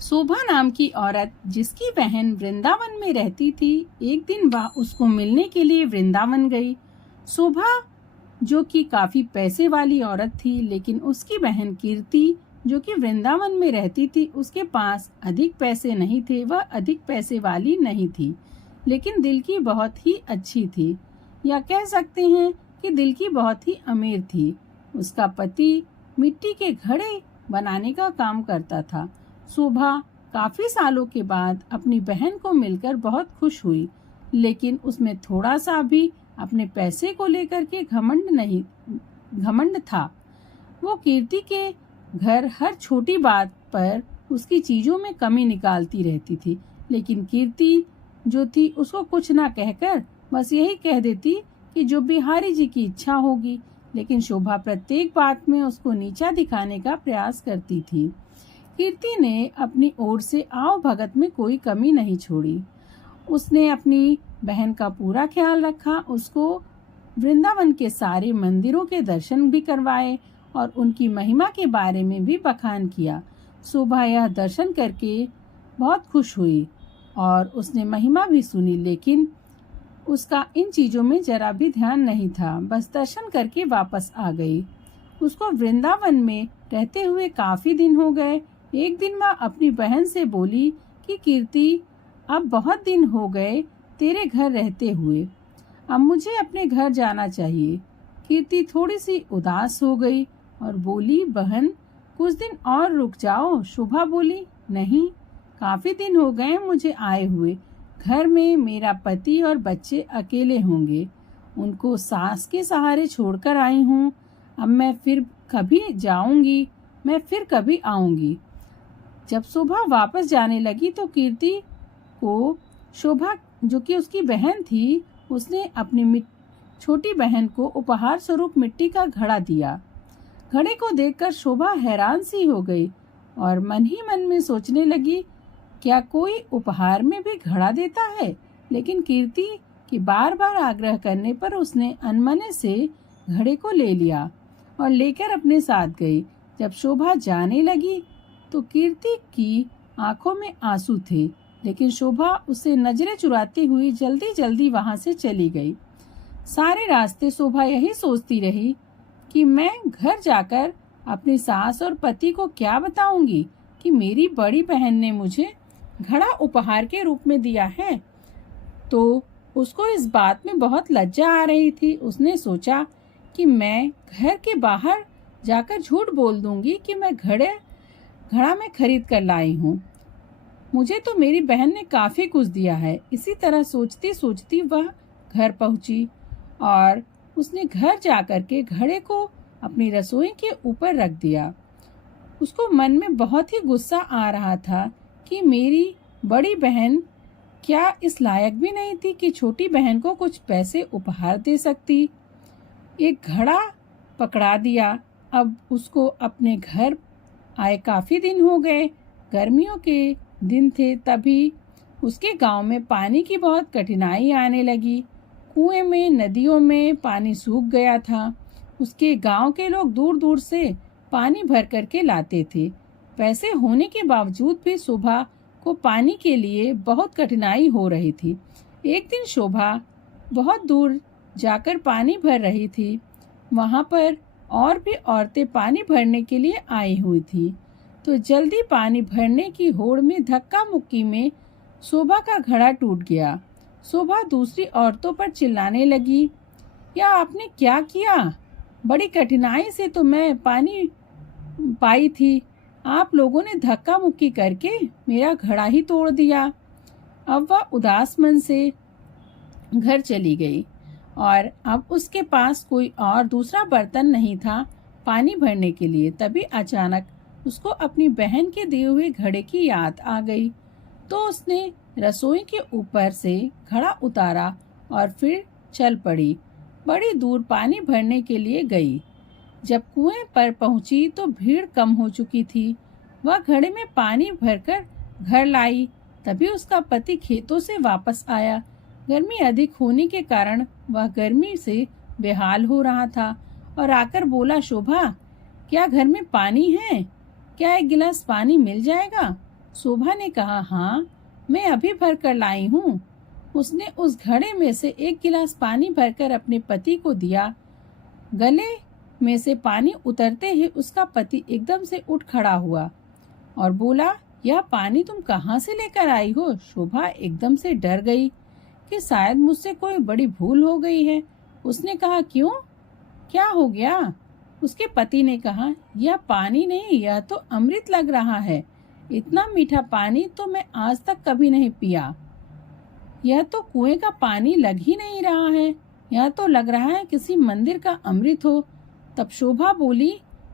शोभा नाम की औरत जिसकी बहन वृंदावन में रहती थी, एक दिन वह उसको मिलने के लिए वृंदावन गई। शोभा जो कि काफी पैसे वाली औरत थी, लेकिन उसकी बहन कीर्ति जो कि वृंदावन में रहती थी, उसके पास अधिक पैसे नहीं थे। वह अधिक पैसे वाली नहीं थी, लेकिन दिल की बहुत ही अच्छी थी, या कह सकते हैं कि दिल की बहुत ही अमीर थी। उसका पति मिट्टी के घड़े बनाने का काम करता था। शोभा काफी सालों के बाद अपनी बहन को मिलकर बहुत खुश हुई, लेकिन उसमें थोड़ा सा भी अपने पैसे को लेकर के घमंड था। वो कीर्ति के घर हर छोटी बात पर उसकी चीजों में कमी निकालती रहती थी, लेकिन कीर्ति जो थी उसको कुछ ना कहकर बस यही कह देती कि जो बिहारी जी की इच्छा होगी। लेकिन शोभा प्रत्येक बात में उसको नीचा दिखाने का प्रयास करती थी। कीर्ति ने अपनी ओर से आव भगत में कोई कमी नहीं छोड़ी। उसने अपनी बहन का पूरा ख्याल रखा, उसको वृंदावन के सारे मंदिरों के दर्शन भी करवाए और उनकी महिमा के बारे में भी बखान किया। शोभा यह दर्शन करके बहुत खुश हुई और उसने महिमा भी सुनी, लेकिन उसका इन चीजों में जरा भी ध्यान नहीं था। बस दर्शन करके वापस आ गई। उसको वृंदावन में रहते हुए काफी दिन हो गए। एक दिन वह अपनी बहन से बोली कि कीर्ति, अब बहुत दिन हो गए तेरे घर रहते हुए, अब मुझे अपने घर जाना चाहिए। कीर्ति थोड़ी सी उदास हो गई और बोली, बहन कुछ दिन और रुक जाओ। शोभा बोली, नहीं, काफी दिन हो गए मुझे आए हुए। घर में मेरा पति और बच्चे अकेले होंगे, उनको सास के सहारे छोड़कर आई हूँ। अब मैं फिर कभी जाऊंगी, मैं फिर कभी आऊंगी। जब शोभा वापस जाने लगी तो कीर्ति को शोभा जो कि उसकी बहन थी, उसने अपनी छोटी बहन को उपहार स्वरूप मिट्टी का घड़ा दिया। घड़े को देखकर शोभा हैरान सी हो गई और मन ही मन में सोचने लगी, क्या कोई उपहार में भी घड़ा देता है? लेकिन कीर्ति के बार बार आग्रह करने पर उसने अनमने से घड़े को ले लिया और लेकर अपने साथ गई। जब शोभा जाने लगी तो कीर्ति की आंखों में आंसू थे, लेकिन शोभा उसे नजरें चुराती हुई जल्दी जल्दी वहां से चली गई। सारे रास्ते शोभा यही सोचती रही कि मैं घर जाकर अपनी सास और पति को क्या बताऊंगी कि मेरी बड़ी बहन ने मुझे घड़ा उपहार के रूप में दिया है। तो उसको इस बात में बहुत लज्जा आ रही थी। उसने सोचा कि मैं घर के बाहर जाकर झूठ बोल दूंगी कि मैं घड़ा में खरीद कर लाई हूँ। मुझे तो मेरी बहन ने काफी कुछ दिया है। इसी तरह सोचती सोचती वह घर पहुंची और उसने घर जाकर के घड़े को अपनी रसोई के ऊपर रख दिया। उसको मन में बहुत ही गुस्सा आ रहा था कि मेरी बड़ी बहन क्या इस लायक भी नहीं थी कि छोटी बहन को कुछ पैसे उपहार दे सकती। एक घड़ा पकड़ा दिया। अब उसको अपने घर आए काफी दिन हो गए। गर्मियों के दिन थे, तभी उसके गांव में पानी की बहुत कठिनाई आने लगी। कुएं में, नदियों में पानी सूख गया था। उसके गांव के लोग दूर दूर से पानी भर करके लाते थे। पैसे होने के बावजूद भी शोभा को पानी के लिए बहुत कठिनाई हो रही थी। एक दिन शोभा बहुत दूर जाकर पानी भर रही थी। वहां पर और भी औरतें पानी भरने के लिए आई हुई थी। तो जल्दी पानी भरने की होड़ में धक्का मुक्की में शोभा का घड़ा टूट गया। शोभा दूसरी औरतों पर चिल्लाने लगी, या आपने क्या किया? बड़ी कठिनाई से तो मैं पानी पाई थी, आप लोगों ने धक्का मुक्की करके मेरा घड़ा ही तोड़ दिया। अब वह उदास मन से घर चली गई और अब उसके पास कोई और दूसरा बर्तन नहीं था पानी भरने के लिए। तभी अचानक उसको अपनी बहन के दिए हुए घड़े की याद आ गई। तो उसने रसोई के ऊपर से घड़ा उतारा और फिर चल पड़ी। बड़ी दूर पानी भरने के लिए गई। जब कुएं पर पहुंची तो भीड़ कम हो चुकी थी। वह घड़े में पानी भरकर घर लाई। तभी उसका पति खेतों से वापस आया। गर्मी अधिक होने के कारण वह गर्मी से बेहाल हो रहा था और आकर बोला, शोभा, क्या घर में पानी है? क्या एक गिलास पानी मिल जाएगा? शोभा ने कहा, हाँ, मैं अभी भर कर लाई हूँ। उसने उस घड़े में से एक गिलास पानी भरकर अपने पति को दिया। गले में से पानी उतरते ही उसका पति एकदम से उठ खड़ा हुआ और बोला, यह पानी तुम कहाँ से लेकर आई हो? शोभा एकदम से डर गई कि शायद मुझसे कोई बड़ी भूल हो गई है। उसने कहा, क्यों, क्या हो गया? उसके पति ने कहा, यह पानी नहीं, यह तो अमृत लग रहा है। इतना मीठा पानी तो मैं आज तक कभी नहीं पिया। यह तो कुएं का पानी लग ही नहीं रहा है, यह तो लग रहा है किसी मंदिर का अमृत हो। तब शोभा बोली,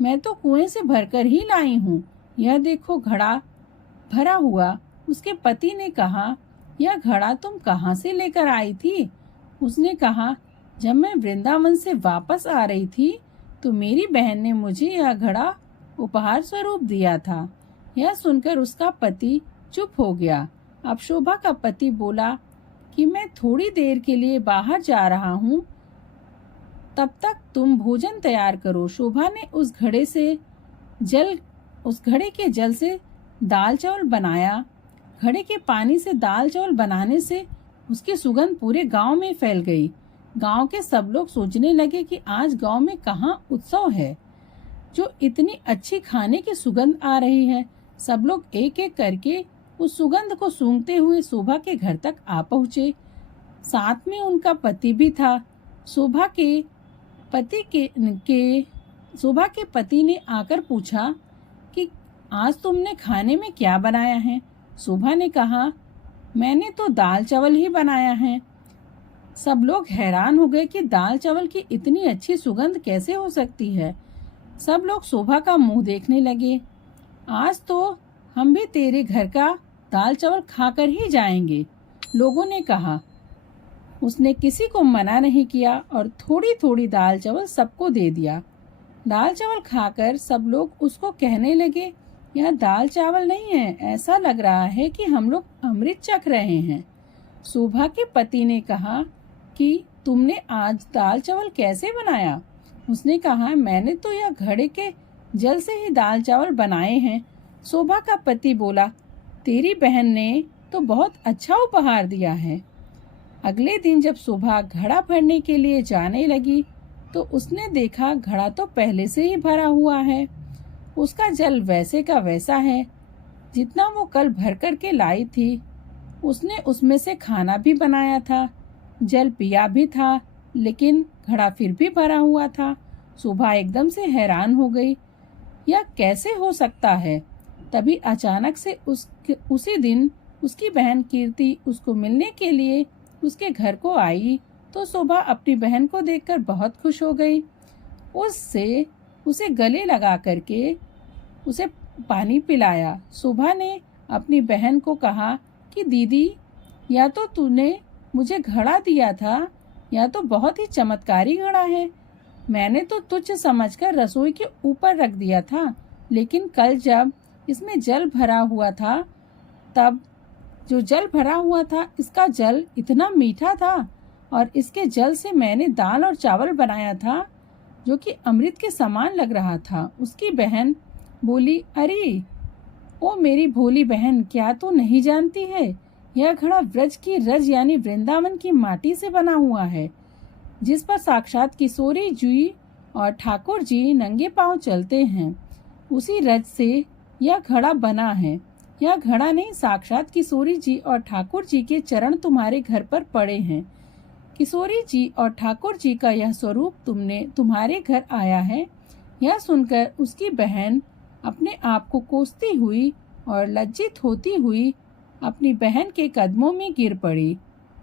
मैं तो कुएं से भरकर ही लाई हूँ, यह देखो घड़ा भरा हुआ। उसके पति ने कहा, यह घड़ा तुम कहाँ से लेकर आई थी? उसने कहा, जब मैं वृंदावन से वापस आ रही थी तो मेरी बहन ने मुझे यह घड़ा उपहार स्वरूप दिया था। यह सुनकर उसका पति चुप हो गया। अब शोभा का पति बोला कि मैं थोड़ी देर के लिए बाहर जा रहा हूँ, तब तक तुम भोजन तैयार करो। शोभा ने उस घड़े के जल से दाल चावल बनाया। घड़े के पानी से दाल चावल बनाने से उसकी सुगंध पूरे गांव में फैल गई। गांव के सब लोग सोचने लगे कि आज गांव में कहाँ उत्सव है, जो इतनी अच्छी खाने की सुगंध आ रही है। सब लोग एक एक करके उस सुगंध को सूंघते हुए शोभा के घर तक आ पहुँचे। साथ में उनका पति भी था। शोभा के पति ने आकर पूछा कि आज तुमने खाने में क्या बनाया है? शोभा ने कहा, मैंने तो दाल चावल ही बनाया है। सब लोग हैरान हो गए कि दाल चावल की इतनी अच्छी सुगंध कैसे हो सकती है। सब लोग शोभा का मुंह देखने लगे। आज तो हम भी तेरे घर का दाल चावल खाकर ही जाएंगे, लोगों ने कहा। उसने किसी को मना नहीं किया और थोड़ी थोड़ी दाल चावल सबको दे दिया। दाल चावल खाकर सब लोग उसको कहने लगे, यह दाल चावल नहीं है, ऐसा लग रहा है कि हम लोग अमृत चख रहे हैं। शोभा के पति ने कहा कि तुमने आज दाल चावल कैसे बनाया? उसने कहा, मैंने तो यह घड़े के जल से ही दाल चावल बनाए हैं। शोभा का पति बोला, तेरी बहन ने तो बहुत अच्छा उपहार दिया है। अगले दिन जब शोभा घड़ा भरने के लिए जाने लगी तो उसने देखा घड़ा तो पहले से ही भरा हुआ है। उसका जल वैसे का वैसा है जितना वो कल भर कर के लाई थी। उसने उसमें से खाना भी बनाया था, जल पिया भी था, लेकिन घड़ा फिर भी भरा हुआ था। शोभा एकदम से हैरान हो गई, यह कैसे हो सकता है? तभी अचानक से उसी दिन उसकी बहन कीर्ति उसको मिलने के लिए उसके घर को आई तो शोभा अपनी बहन को देखकर बहुत खुश हो गई। उसे गले लगा करके उसे पानी पिलाया। शोभा ने अपनी बहन को कहा कि दीदी, या तो तूने मुझे घड़ा दिया था या तो बहुत ही चमत्कारी घड़ा है। मैंने तो तुच्छ समझकर रसोई के ऊपर रख दिया था, लेकिन कल जब इसमें जल भरा हुआ था तब जो जल भरा हुआ था इसका जल इतना मीठा था और इसके जल से मैंने दाल और चावल बनाया था जो कि अमृत के समान लग रहा था। उसकी बहन बोली, अरे ओ मेरी भोली बहन, क्या तू नहीं जानती है, यह घड़ा व्रज की रज यानी वृंदावन की माटी से बना हुआ है, जिस पर साक्षात किशोरी जी और ठाकुर जी नंगे पांव चलते हैं। उसी रज से यह घड़ा बना है। यह घड़ा नहीं, साक्षात किशोरी जी और ठाकुर जी के चरण तुम्हारे घर पर पड़े हैं। किशोरी जी और ठाकुर जी का यह स्वरूप तुम्हारे घर आया है। यह सुनकर उसकी बहन अपने आप को कोसती हुई और लज्जित होती हुई अपनी बहन के कदमों में गिर पड़ी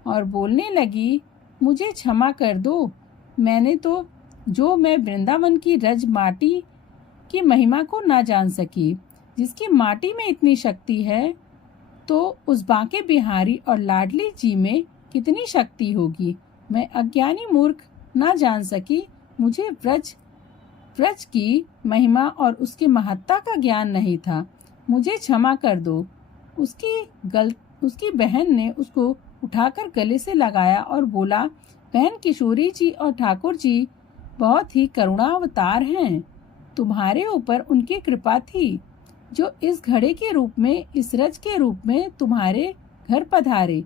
और बोलने लगी, मुझे क्षमा कर दो, मैं वृंदावन की रज माटी की महिमा को ना जान सकी। जिसकी माटी में इतनी शक्ति है तो उस बांके बिहारी और लाडली जी में कितनी शक्ति होगी। मैं अज्ञानी मूर्ख ना जान सकी। मुझे व्रज की महिमा और उसकी महत्ता का ज्ञान नहीं था। मुझे क्षमा कर दो। उसकी बहन ने उसको उठाकर गले से लगाया और बोला, बहन किशोरी जी और ठाकुर जी बहुत ही करुणावतार हैं। तुम्हारे ऊपर उनकी कृपा थी। जो इस घड़े के रूप में, इस रज के रूप में तुम्हारे घर पधारे।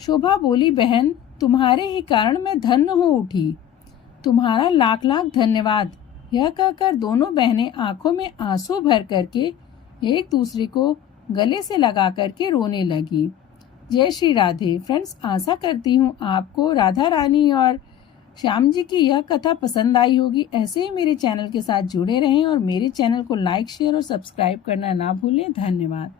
शोभा बोली, बहन, तुम्हारे ही कारण मैं धन्य हो उठी। तुम्हारा लाख लाख धन्यवाद। यह कहकर दोनों बहनें आंखों में आंसू भर करके एक दूसरे को गले से लगा करके रोने लगी। जय श्री राधे। फ्रेंड्स, आशा करती हूँ आपको राधा रानी और श्याम जी की यह कथा पसंद आई होगी। ऐसे ही मेरे चैनल के साथ जुड़े रहें और मेरे चैनल को लाइक, शेयर और सब्सक्राइब करना ना भूलें। धन्यवाद।